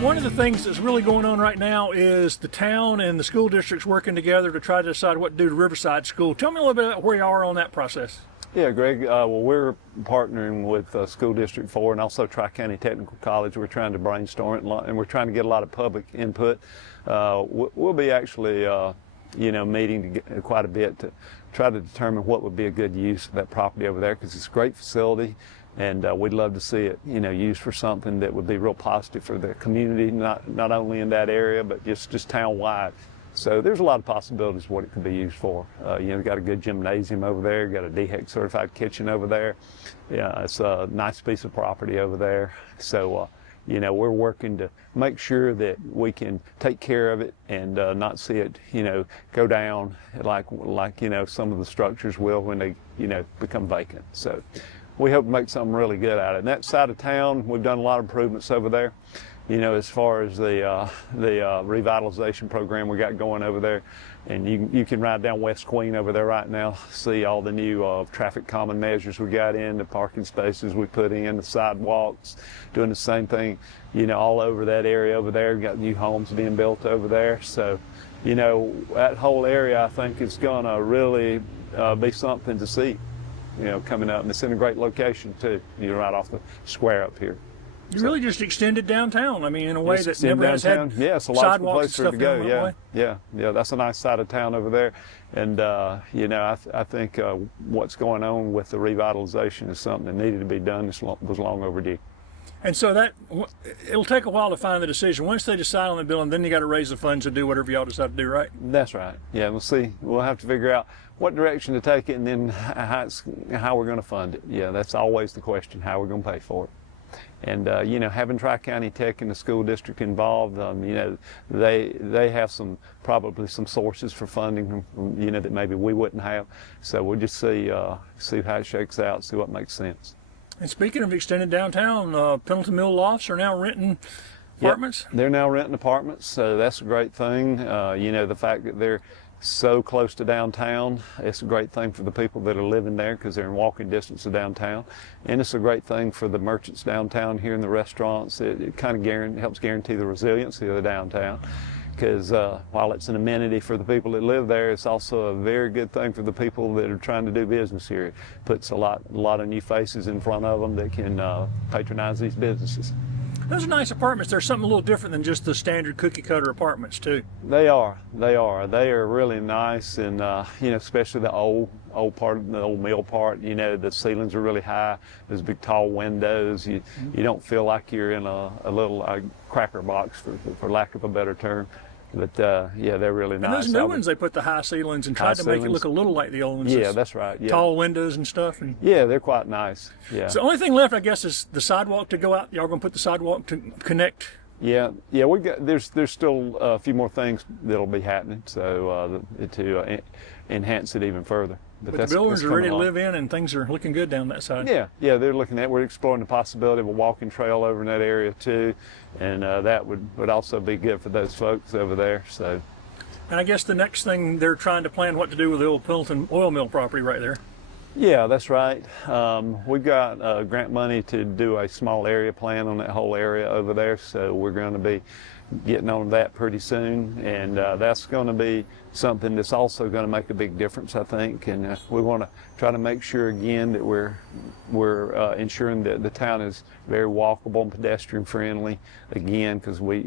Frank, one of the things that's really going on right now is the town and the school districts working together to try to decide what to do to Riverside School. Tell me a little bit about where you are on that process. Yeah, Greg, well, we're partnering with School District 4 and also Tri-County Technical College. We're trying to brainstorm it, and we're trying to get a lot of public input. We'll be actually, meeting quite a bit to try to determine what would be a good use of that property over there, because it's a great facility, and we'd love to see it, used for something that would be real positive for the community, not only in that area, but just town-wide. So there's a lot of possibilities what it could be used for. We've got a good gymnasium over there, got a DHEC certified kitchen over there. Yeah, it's a nice piece of property over there. So, we're working to make sure that we can take care of it and not see it, go down like some of the structures will when they, become vacant. So we hope to make something really good out of it. And that side of town, we've done a lot of improvements over there. As far as the revitalization program we got going over there, and you can ride down West Queen over there right now, see all the new traffic calming measures we got in, the parking spaces we put in, the sidewalks, doing the same thing, all over that area over there. Got new homes being built over there. So, that whole area I think is going to really be something to see, coming up. And it's in a great location too, right off the square up here. You really just extended downtown. I mean, in a way that never has downtown. had it's a sidewalks place and for it stuff to go. down Yeah. That's a nice side of town over there. And I think what's going on with the revitalization is something that needed to be done. It was long overdue. And so it'll take a while to find the decision. Once they decide on the building, then you got to raise the funds to do whatever y'all decide to do, right? That's right. Yeah, we'll see. We'll have to figure out what direction to take it, and then how we're going to fund it. Yeah, that's always the question: how we're going to pay for it. And having Tri-County Tech and the school district involved, they have probably some sources for funding, that maybe we wouldn't have. So we'll just see how it shakes out, see what makes sense. And speaking of extended downtown, Pendleton Lofts are now renting apartments? Yep, they're now renting apartments, so that's a great thing. The fact that they're so close to downtown, it's a great thing for the people that are living there because they're in walking distance of downtown. And it's a great thing for the merchants downtown here in the restaurants. It kind of helps guarantee the resiliency of the downtown, because while it's an amenity for the people that live there, it's also a very good thing for the people that are trying to do business here. It puts a lot of new faces in front of them that can patronize these businesses. Those are nice apartments. They're something a little different than just the standard cookie cutter apartments too. They are really nice, and especially the old part, the old mill part. The ceilings are really high. There's big tall windows. You don't feel like you're in a little cracker box, for lack of a better term. But they're really nice. And those new ones, they put the high ceilings and tried to make it look a little like the old ones. Yeah, that's right. Yeah. Tall windows and stuff. Yeah, they're quite nice. Yeah. So the only thing left, I guess, is the sidewalk to go out. Y'all gonna put the sidewalk to connect? Yeah. We got. There's still a few more things that'll be happening, so to enhance it even further. But the buildings are ready to live in, and things are looking good down that side. Yeah, they're looking at. We're exploring the possibility of a walking trail over in that area too, and that would also be good for those folks over there. So. And I guess the next thing they're trying to plan what to do with the old Pendleton oil mill property right there. Yeah, that's right. We've got grant money to do a small area plan on that whole area over there, so we're going to be getting on that pretty soon, and that's going to be something that's also going to make a big difference, I think. And we want to try to make sure again that we're ensuring that the town is very walkable and pedestrian friendly again, because we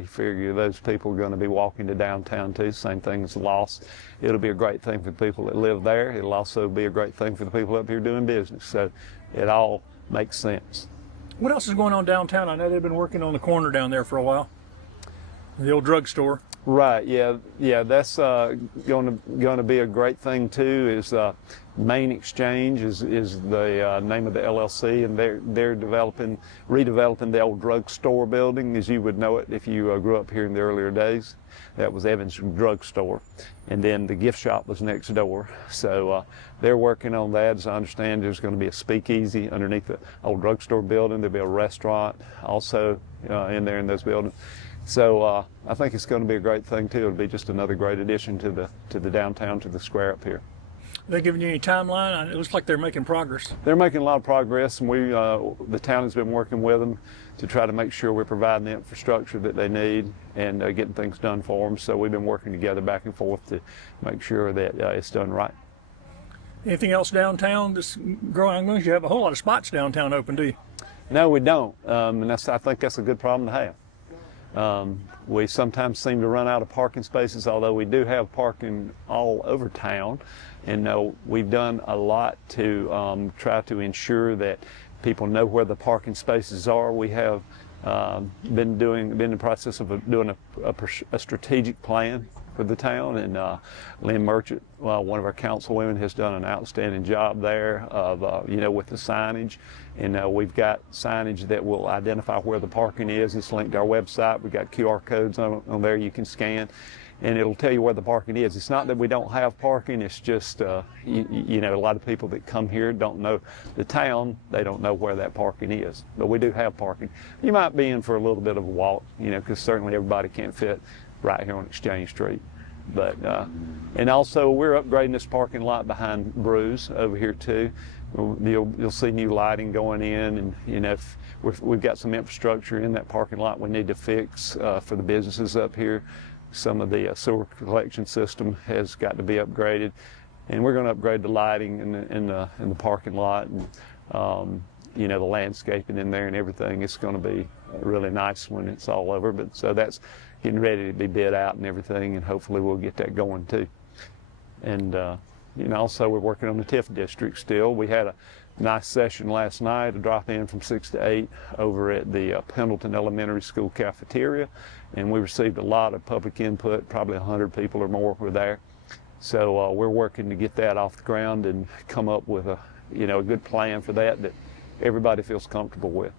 figure those people are going to be walking to downtown too. Same thing as the Lofts. It'll be a great thing for the people that live there. It'll also be a great thing for the people up here doing business. So it all makes sense. What else is going on downtown? I know they've been working on the corner down there for a while. The old drugstore. Right. Yeah. That's going to be a great thing too. Is Main Exchange is the name of the LLC, and they're redeveloping the old drugstore building as you would know it if you grew up here in the earlier days. That was Evans Drugstore, and then the gift shop was next door. So they're working on that. As I understand, there's going to be a speakeasy underneath the old drugstore building. There'll be a restaurant also in there in those buildings. So I think it's going to be a great thing too. It'll be just another great addition to the downtown, to the square up here. they giving you any timeline? It looks like they're making progress. They're making a lot of progress, and the town has been working with them to try to make sure we're providing the infrastructure that they need and getting things done for them. So we've been working together back and forth to make sure that it's done right. Anything else downtown that's growing? I'm going to have a whole lot of spots downtown open, do you? No, we don't, and I think that's a good problem to have. We sometimes seem to run out of parking spaces, although we do have parking all over town. And we've done a lot to try to ensure that people know where the parking spaces are. We have been in the process of doing a strategic plan for the town, and Lynn Merchant, one of our councilwomen, has done an outstanding job there of with the signage. And we've got signage that will identify where the parking is. It's linked to our website. We've got QR codes on there you can scan, and it'll tell you where the parking is. It's not that we don't have parking. It's just a lot of people that come here don't know the town. They don't know where that parking is. But we do have parking. You might be in for a little bit of a walk, because certainly everybody can't fit right here on Exchange Street. But and also we're upgrading this parking lot behind Brews over here too. You'll see new lighting going in, and if we've got some infrastructure in that parking lot we need to fix for the businesses up here. Some of the sewer collection system has got to be upgraded, and we're going to upgrade the lighting in the parking lot, and the landscaping in there and everything. It's going to be really nice when it's all over. But so that's getting ready to be bid out and everything, and hopefully we'll get that going too. And also we're working on the TIF district still. We had a nice session last night, a drop in from 6 to 8 over at the Pendleton Elementary School cafeteria, and we received a lot of public input. Probably 100 people or more were there. So we're working to get that off the ground and come up with a good plan for that everybody feels comfortable with.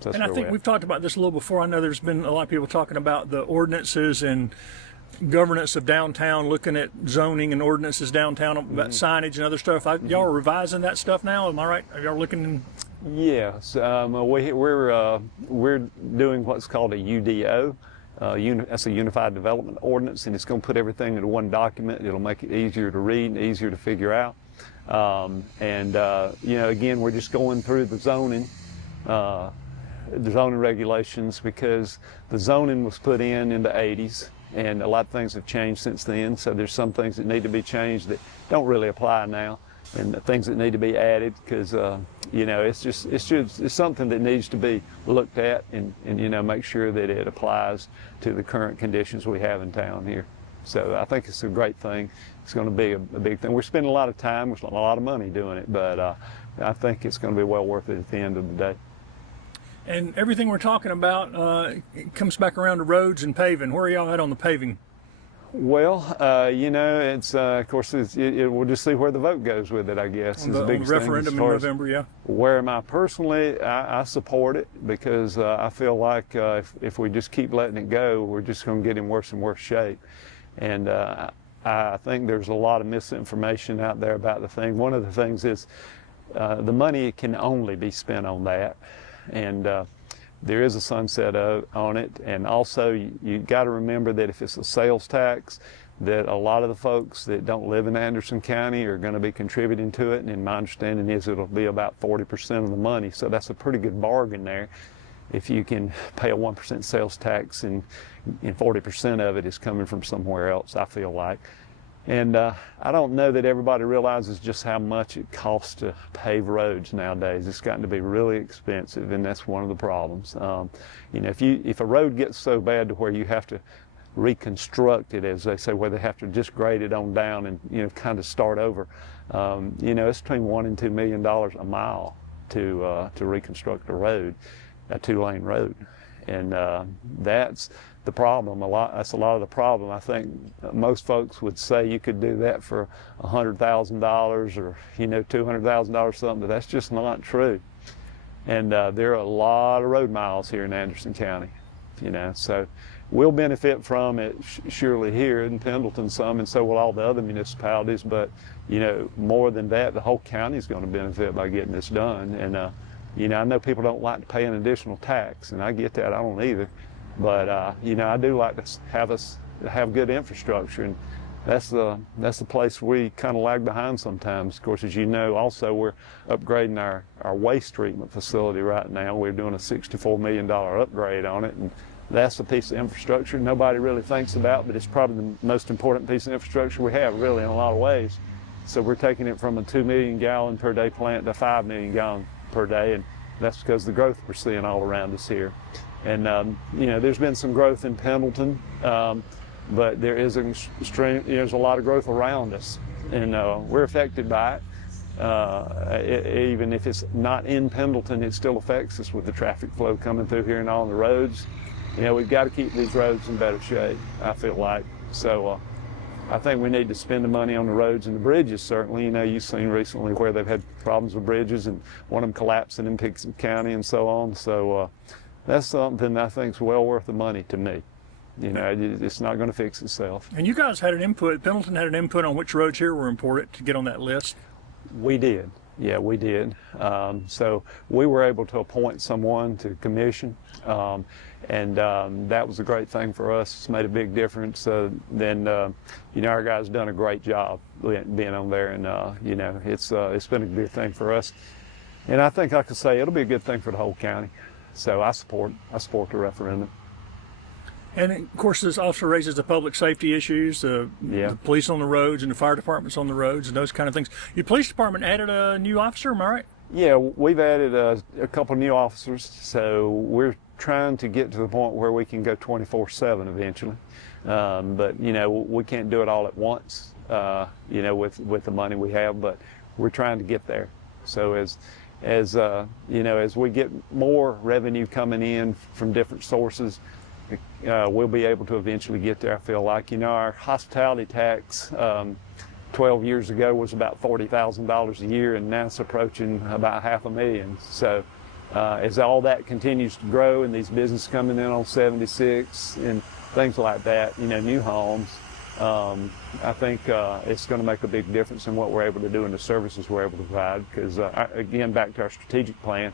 So and I think we've talked about this a little before. I know there's been a lot of people talking about the ordinances and governance of downtown, looking at zoning and ordinances downtown about signage and other stuff. Y'all are revising that stuff now, am I right? Are y'all looking? Yes, we're doing what's called a UDO. That's a Unified Development Ordinance, and it's going to put everything into one document. It'll make it easier to read and easier to figure out. Again, we're just going through the zoning regulations, because the zoning was put in the 80s, and a lot of things have changed since then. So there's some things that need to be changed that don't really apply now, and the things that need to be added, because it's something that needs to be looked at and make sure that it applies to the current conditions we have in town here. So I think it's a great thing. It's going to be a big thing. We're spending a lot of time, a lot of money doing it, but I think it's going to be well worth it at the end of the day. And everything we're talking about it comes back around to roads and paving. Where are y'all at on the paving? Well, it's of course we'll just see where the vote goes with it, I guess. On the referendum in November, yeah. Where am I personally? I support it, because I feel like if we just keep letting it go, we're just going to get in worse and worse shape. And I think there's a lot of misinformation out there about the thing. One of the things is the money can only be spent on that. And there is a sunset on it. And also you got to remember that if it's a sales tax, that a lot of the folks that don't live in Anderson County are going to be contributing to it. And my understanding is it'll be about 40% of the money. So that's a pretty good bargain there. If you can pay a 1% sales tax and 40% of it is coming from somewhere else, I feel like. And I don't know that everybody realizes just how much it costs to pave roads nowadays. It's gotten to be really expensive, and that's one of the problems. If a road gets so bad to where you have to reconstruct it, as they say, where they have to just grade it on down and kind of start over, it's between $1 and $2 million a mile to reconstruct a road, a 2-lane road, and that's the problem. That's a lot of the problem. I think most folks would say you could do that for $100,000 or $200,000 something, but that's just not true. And there are a lot of road miles here in Anderson County, so we'll benefit from it surely here in Pendleton some, and so will all the other municipalities. But more than that, the whole county is going to benefit by getting this done. And I know people don't like to pay an additional tax, and I get that. I don't either. But I do like to have good infrastructure, and that's the place we kind of lag behind sometimes. Of course, as you know, also we're upgrading our waste treatment facility right now. We're doing a $64 million upgrade on it, and that's a piece of infrastructure nobody really thinks about, but it's probably the most important piece of infrastructure we have, really, in a lot of ways. So we're taking it from a 2 million gallon per day plant to 5 million gallon per day, and that's because of the growth we're seeing all around us here. And you know, there's been some growth in Pendleton, but there's a lot of growth around us, and we're affected by it. Even if it's not in Pendleton, it still affects us with the traffic flow coming through here and on the roads. You know, we've got to keep these roads in better shape, I feel like. So I think we need to spend the money on the roads and the bridges, certainly. You know, you've seen recently where they've had problems with bridges and one of them collapsing in Pixie County and so on. So that's something I think is well worth the money to me. You know, it's not going to fix itself. And you guys had an input, Pendleton had an input on which roads here were important to get on that list. We did. Yeah, we did. So we were able to appoint someone to commission, and that was a great thing for us. It's made a big difference. Then, you know, our guys done a great job being on there, and you know, it's been a good thing for us. And I think I could say it'll be a good thing for the whole county. So I support the referendum. And of course, this also raises the public safety issues, the police on the roads and the fire departments on the roads and those kind of things. Your police department added a new officer, am I right? Yeah, we've added a couple new officers, so we're trying to get to the point where we can go 24/7 eventually. But you know, we can't do it all at once, you know, with the money we have, but we're trying to get there. So as you know, as we get more revenue coming in from different sources, we'll be able to eventually get there, I feel like. You know, our hospitality tax 12 years ago was about $40,000 a year, and now it's approaching about $500,000. So as all that continues to grow and these businesses coming in on 76 and things like that, you know, new homes, I think it's going to make a big difference in what we're able to do and the services we're able to provide. Because, again, back to our strategic plan,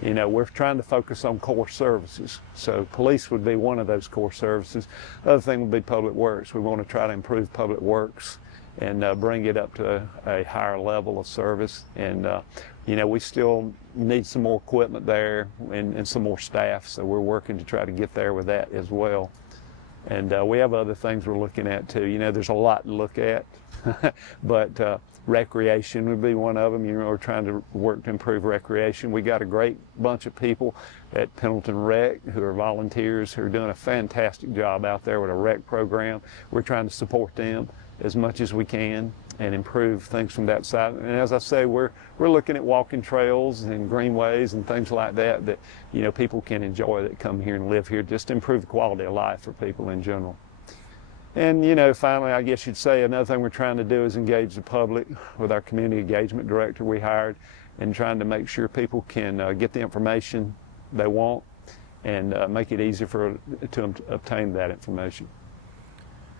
you know, we're trying to focus on core services. So police would be one of those core services. The other thing would be public works. We want to try to improve public works and bring it up to a higher level of service. And, you know, we still need some more equipment there and some more staff. So we're working to try to get there with that as well. And we have other things we're looking at too. You know, there's a lot to look at, but recreation would be one of them. You know, we're trying to work to improve recreation. We got a great bunch of people at Pendleton Rec who are volunteers who are doing a fantastic job out there with a rec program. We're trying to support them as much as we can and improve things from that side. And as I say, we're looking at walking trails and greenways and things like that that, you know, people can enjoy that come here and live here, just to improve the quality of life for people in general. And, you know, finally, I guess you'd say another thing we're trying to do is engage the public with our community engagement director we hired, and trying to make sure people can get the information they want and make it easier to obtain that information.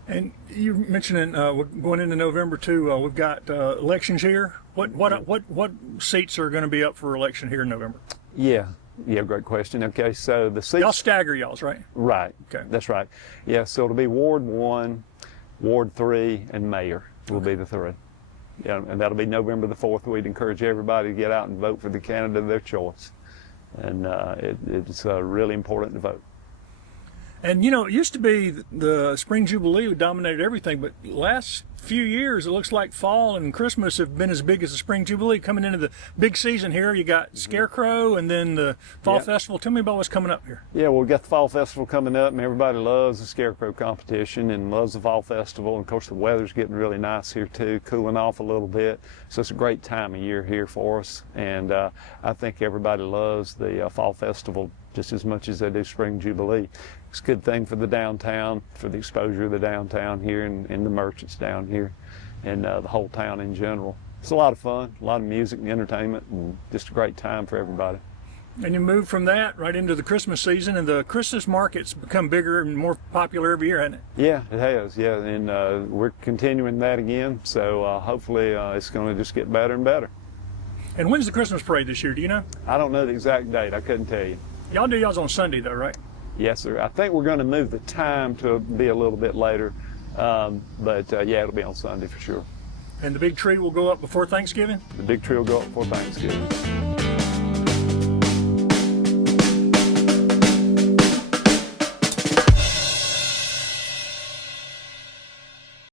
And you mentioned we're going into November too. We've got elections here. What seats are going to be up for election here in November? Yeah, great question. Okay, so the seats. Y'all stagger y'all's, right? Right. Okay. That's right. Yeah, so it'll be Ward 1, Ward 3, and Mayor will be the three. Yeah, and that'll be November the 4th. We'd encourage everybody to get out and vote for the candidate of their choice. And it's really important to vote. And, you know, it used to be the Spring Jubilee dominated everything, but last few years it looks like fall and Christmas have been as big as the Spring Jubilee. Coming into the big season here, you got Scarecrow and then the Fall Festival. Tell me about what's coming up here. Yeah, well, we've got the Fall Festival coming up, and everybody loves the Scarecrow competition and loves the Fall Festival. And, of course, the weather's getting really nice here, too, cooling off a little bit. So it's a great time of year here for us. And I think everybody loves the Fall Festival just as much as they do Spring Jubilee. It's a good thing for the downtown, for the exposure of the downtown here and the merchants down here and the whole town in general. It's a lot of fun, a lot of music and entertainment, and just a great time for everybody. And you move from that right into the Christmas season, and the Christmas market's become bigger and more popular every year, hasn't it? Yeah, it has, yeah, and we're continuing that again, so hopefully it's going to just get better and better. And when's the Christmas parade this year, do you know? I don't know the exact date, I couldn't tell you. Y'all do y'all's on Sunday though, right? Yes, sir. I think we're going to move the time to be a little bit later. But yeah, it'll be on Sunday for sure. And the big tree will go up before Thanksgiving? The big tree will go up before Thanksgiving.